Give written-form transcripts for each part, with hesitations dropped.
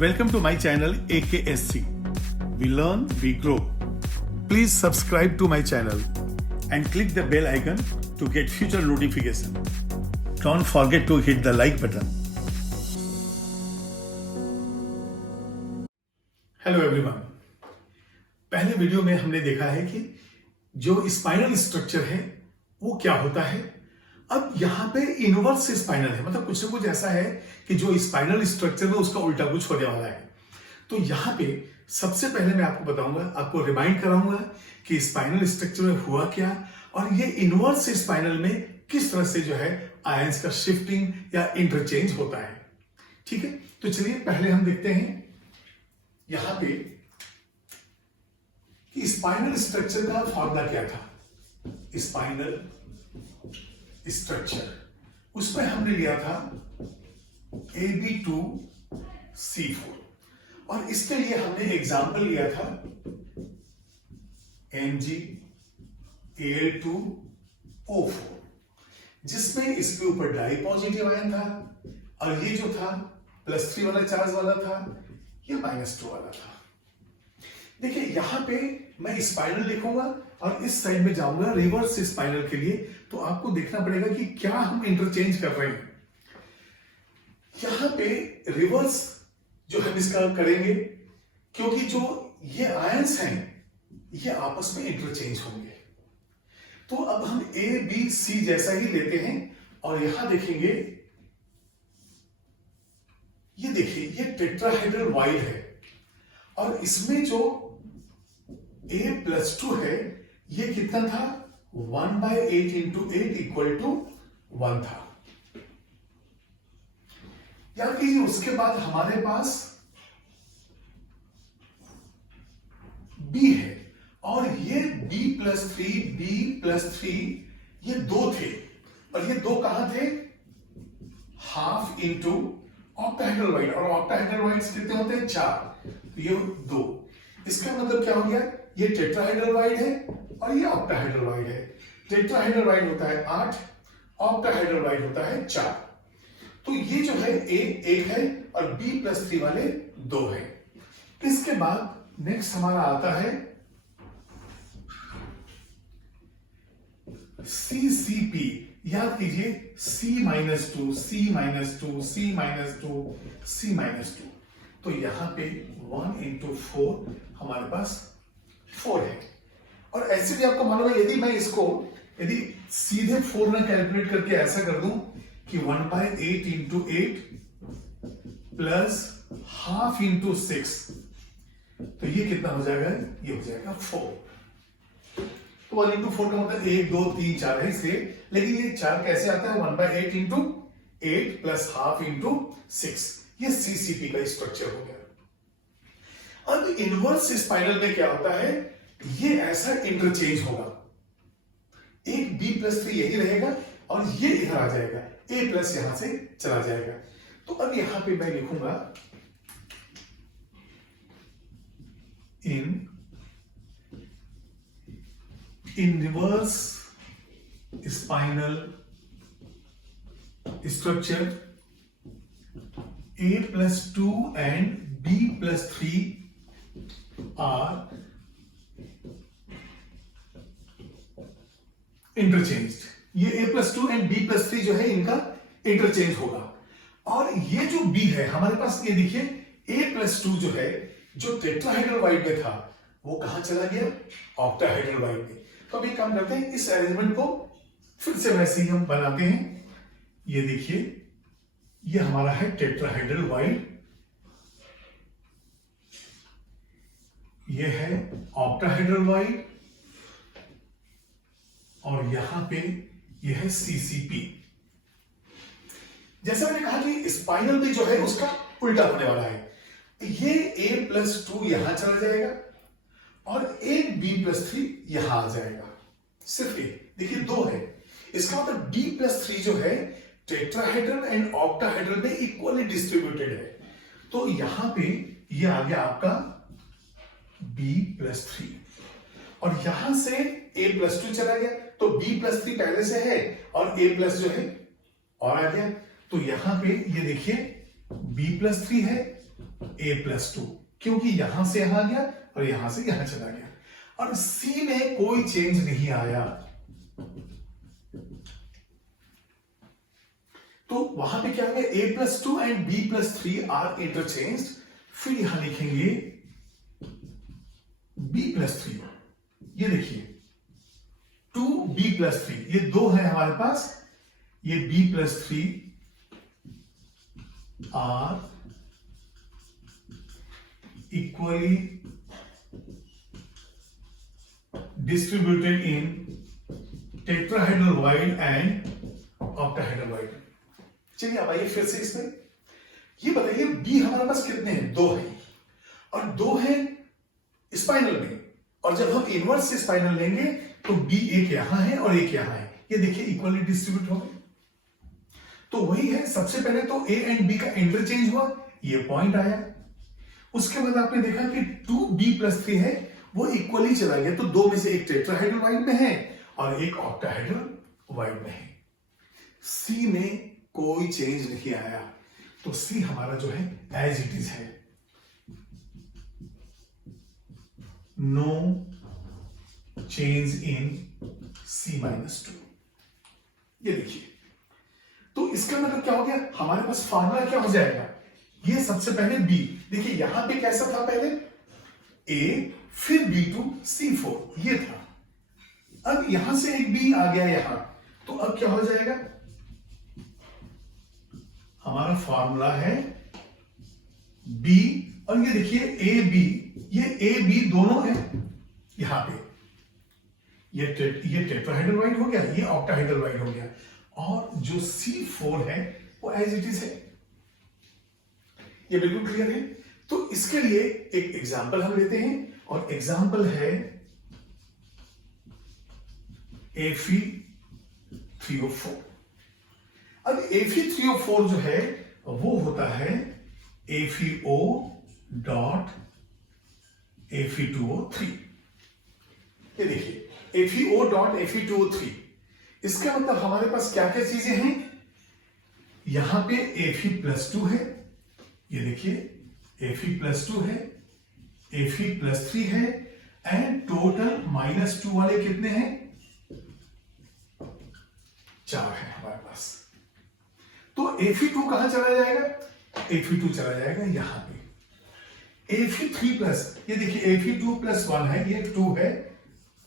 Welcome to my channel AKSC. We learn, we grow. Please subscribe to my channel and click the bell icon to get future notification. Don't forget to hit the like button. Hello everyone. पहले video में हमने देखा है कि जो spinal structure है वो क्या होता है। अब यहाँ पे इनवर्स स्पाइनल है, मतलब कुछ ना कुछ ऐसा है कि जो स्पाइनल स्ट्रक्चर है उसका उल्टा कुछ होने वाला है। तो यहाँ पे सबसे पहले मैं आपको बताऊंगा, आपको रिमाइंड कराऊंगा कि स्पाइनल स्ट्रक्चर में हुआ क्या और ये इनवर्स स्पाइनल में किस तरह से जो है आयंस का शिफ्टिंग या इंटरचेंज होता है। ठीक है, तो चलिए पहले हम देखते हैं यहां पे कि स्पाइनल स्ट्रक्चर का फॉर्मूला क्या था। स्पाइनल स्ट्रक्चर उसमें हमने लिया था Ab2C4 और इसके लिए हमने एग्जाम्पल लिया था MgAl2O4 जिसमें इसके ऊपर डाई पॉजिटिव आयन था और ये जो था +3 वाला चार्ज वाला था, ये -2 वाला था। देखिए यहां पे मैं स्पाइनल लिखूंगा और इस साइड में जाऊंगा रिवर्स स्पाइनल के लिए, तो आपको देखना पड़ेगा कि क्या हम इंटरचेंज कर रहे हैं। यहां पे रिवर्स जो हम इसका करेंगे क्योंकि जो ये आयंस हैं ये आपस में इंटरचेंज होंगे। तो अब हम A B C जैसा ही लेते हैं और यहां देखेंगे, ये देखिए ये टेट्राहेड्रल वाइड है और इसमें जो A+2 है ये कितना था 1/8 × 8 = 1 था। याद कीजिए उसके बाद हमारे पास B है और ये B+3 ये 2 थे और ये 2 कहां थे, ½ × ऑक्टाहेड्रल वाइड और ऑक्टाहेड्रल वाइड्स कितने होते हैं 4, तो ये 2। इसका मतलब क्या हो गया, ये टेट्राहेड्रल वाइड है और ये ऑक्टाहेड्रल वाइड है। टेट्राहेड्रल वाइड होता है 8, ऑक्टाहेड्रल वाइड होता है 4। तो ये जो है A 1 है और B+3 वाले 2 है। इसके बाद नेक्स्ट हमारा आता है CCP। याद कीजिए C-2 C-2 C-2 C-2, तो यहां पे 1 × 4 हमारे पास 4 है। और ऐसे भी आपको मालूम है यदि मैं इसको यदि सीधे 4 ना कैलकुलेट करके ऐसा कर दूं कि 1/8 × 8 प्लस ½ × 6, तो ये कितना हो जाएगा, ये हो जाएगा 4। तो 1 × 4 का मतलब 1 2 3 4 है इसे, लेकिन ये 4 कैसे आता है 1/8 × 8 प्लस ½ × 6, ये CCP का स्ट्रक्चर हो गया। अब इनवर्स स्पाइनल में क्या होता है, ये ऐसा इंटरचेंज होगा, एक B+3 यही रहेगा और ये इधर आ जाएगा, A+ यहां से चला जाएगा। तो अब यहां पे मैं लिखूंगा in reverse spinal structure A+2 and B+3 are interchanged. ये A+2 एंड B+3 जो है इनका इंटरचेंज होगा। और ये जो B है हमारे पास, ये देखिए A+2 जो है जो टेट्राहेड्रल वाइड में था वो कहां चला गया, ऑक्टाहेड्रल वाइड में। तो अभी काम करते हैं, इस अरेंजमेंट को फिर से वैसे ही हम बनाते हैं। ये देखिए ये हमारा है टेट्राहेड्रल वाइड, ये है ऑक्टाहेड्रल वाइड और यहां पे ये है CCP। जैसा मैंने कहा कि स्पाइनल भी जो है उसका उल्टा होने वाला है। ये A+2 यहां चला जाएगा और एक B+3 यहां आ जाएगा। सिर्फ एक, देखिए 2 है, इसका मतलब B+3 जो है टेट्राहेड्रल एंड ऑक्टाहेड्रल में इक्वली डिस्ट्रीब्यूटेड है। तो यहां पे ये आ गया आपका B+3 और यहां से A+2 चला गया, तो B+3 पहले से है और A+ जो है और आ गया। तो यहां पे ये देखिए B+3 है a+2, क्योंकि यहां से यहां गया और यहां से यहां चला गया, और C में कोई चेंज नहीं आया, तो वहां पे क्या है, a+2 and b+3 are interchange. फिर यहां लिखेंगे b+3, ये देखिए 2b+3, ये दो है हमारे पास, ये b+3 are equally distributed in tetrahedral and octahedral. चलिए अब आइए फिर से इसमें, ये बताइए बी हमारे पास कितने हैं, दो हैं, और दो हैं स्पाइनल में, और जब हम इनवर्स से स्पाइनल लेंगे तो बी एक यहां है और एक यहां है, ये देखिए इक्वली डिस्ट्रीब्यूट हो गए। तो वही है, सबसे पहले तो ए एंड बी का इंटरचेंज हुआ, ये पॉइंट आया, उसके बाद आपने देखा कि 2b+3 है, वो इक्वली चला गया, तो दो में से एक टेट्राहेड्रल वाइड में है और एक ऑक्टाहेड्रल वाइड में है। सी में कोई चेंज नहीं आया, तो सी हमारा जो है एज इट इज है, नो चेंज इन C-2। ये देखिए, तो इसका मतलब क्या हो गया, हमारे पास फार्मूला क्या हो जाएगा, ये सबसे पहले B, देखिए यहां पे कैसा था, पहले A फिर B2 C4 ये था, अब यहां से एक B आ गया यहां, तो अब क्या हो जाएगा, हमारा फार्मूला है B, और ये देखिए AB, ये AB दोनों है यहां पे, ये टेट्राहेड्रल वाइड हो गया, ये ऑक्टाहेड्रल वाइड हो गया, और जो C4 है वो एज इट इज है, ये बिल्कुल क्लियर है। तो इसके लिए एक एग्जांपल हम लेते हैं, और एग्जांपल है Fe3O4। अब Fe3O4 जो है वो होता है FeO डॉट Fe2O3, ये देखिए FeO डॉट Fe2O3, इसका मतलब हमारे पास क्या क्या चीजें हैं, यहां पे Fe+2 है, ये देखिए Fe+2 है, Fe+3 है, एंड टोटल -2 वाले कितने हैं, 4 है हमारे पास। तो Fe2 कहां चला जाएगा, Fe2 चला जाएगा यहां पे, Fe3+, ये देखिए Fe2+1 है, ये 2 है,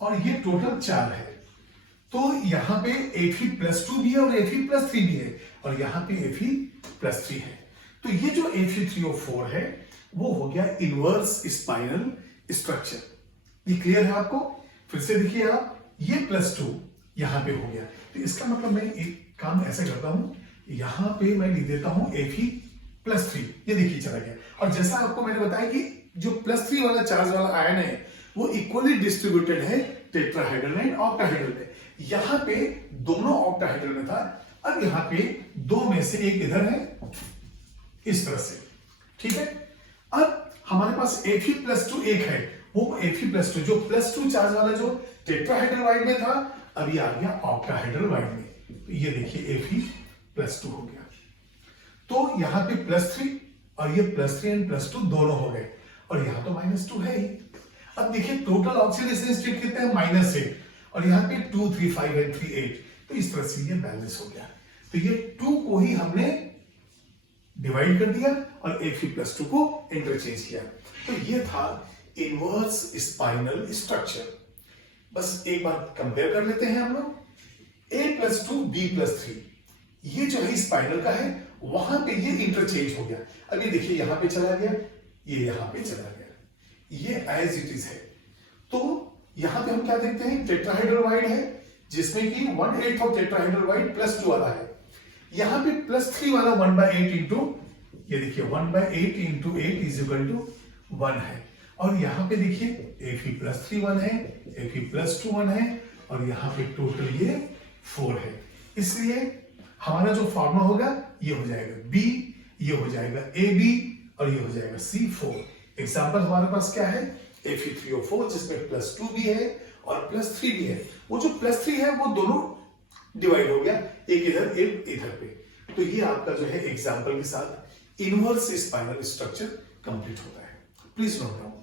और ये टोटल 4 है, तो यहां पे Fe+2 भी है और Fe+3 भी है, और यहां पे Fe+3 है, तो ये जो Fe3O4 है वो हो गया इनवर्स स्पाइनल स्ट्रक्चर। ये क्लियर है आपको, फिर से देखिए आप, ये +2 यहां पे हो गया, तो इसका मतलब मैं एक काम ऐसे करता हूं, यहां पे मैं लिख देता हूं Fe+3, ये देखिए चला गया, और जैसा आपको मैंने बताया कि जो +3 वाला चार्ज वाला आयन है वो इक्वली डिस्ट्रीब्यूटेड है टेट्राहेड्रल एंड ऑक्टाहेड्रल में, यहां पे दोनों ऑक्टाहेड्रल में था, अब यहां पे दो में से एक इधर है, इस तरह से, ठीक है। अब हमारे पास Fe+2 एक है, वो Fe+2 जो +2 चार्ज वाला जो टेट्राहेड्रल वाइड में था, अभी आ गया ऑक्टाहेड्रल वाइड में, तो ये देखिए Fe+2 हो गया, तो यहां पे +3 और ये +3 एंड +2 दोनों हो गए, और यहां तो -2 है ही। अब देखिए टोटल ऑक्सीडेशन स्टेट कितने हैं, -8, और यहां पे 2, 3, 5 एंड 3, 8, तो इस तरह से ये बैलेंस हो गया, तो ये 2 को ही हमने डिवाइड कर दिया और Fe+2 को इंटरचेंज किया, तो ये था इनवर्स स्पाइनल स्ट्रक्चर। बस एक बार कंपेयर कर लेते हैं हम लोग, A+2 B+3, ये जो है स्पाइनल का है, वहां पे ये इंटरचेंज हो गया, अब ये देखिए यहां पे चला गया, ये यहां पे चला गया, ये एज इट इज है, तो यहां पे हम क्या देखते हैं, टेट्राहेड्रल वाइड है जिसमें कि 1/8 ऑफ टेट्राहेड्रल वाइड +2 वाला है, यहां पे +3 वाला 1/8 इंटू, ये देखिए 1/8 इंटू 8 इज इक्वल टू 1 है, और यहां पे देखिए Fe+3 1 है, Fe+2 1 है, और यहां पे टोटल ये 4 है, इसलिए हमारा जो फार्मूला होगा ये हो जाएगा B, ये हो जाएगा AB, और ये हो जाएगा C4। एग्जाम्पल हमारे पास क्या है, Fe3O4 जिसमें +2 भी है और +3 भी है, वो जो +3 है वो दोनों डिवाइड हो गया, एक इधर एक इधर पे, तो ये आपका जो है एग्जाम्पल के साथ इनवर्स स्पाइनल स्ट्रक्चर कंप्लीट होता है। Please note down.